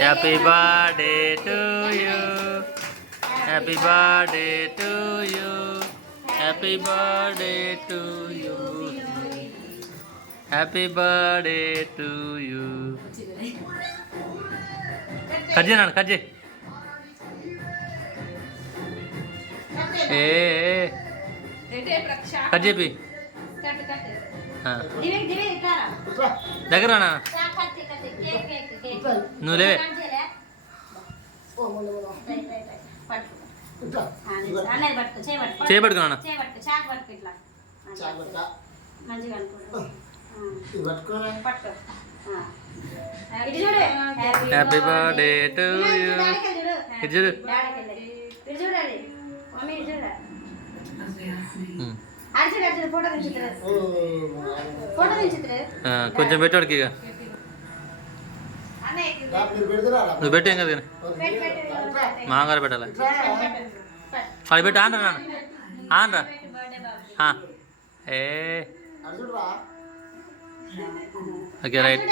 Happy birthday to you, happy birthday to you, happy birthday to you, happy birthday to you. Cut చేయనా, cut చేయి. Cut చెప్పి దగ్గర నువ్వు లేవే చేపట్టుకున్నా happy birthday to you. ఇటు చూడు కొంచెం పెట్టాడుకి ఇక నువ్వు పెట్టేం కదా మామగారు పెట్టాలి. అది పెట్టి ఆనరా ఆనరా ఏ ఓకే రైట్.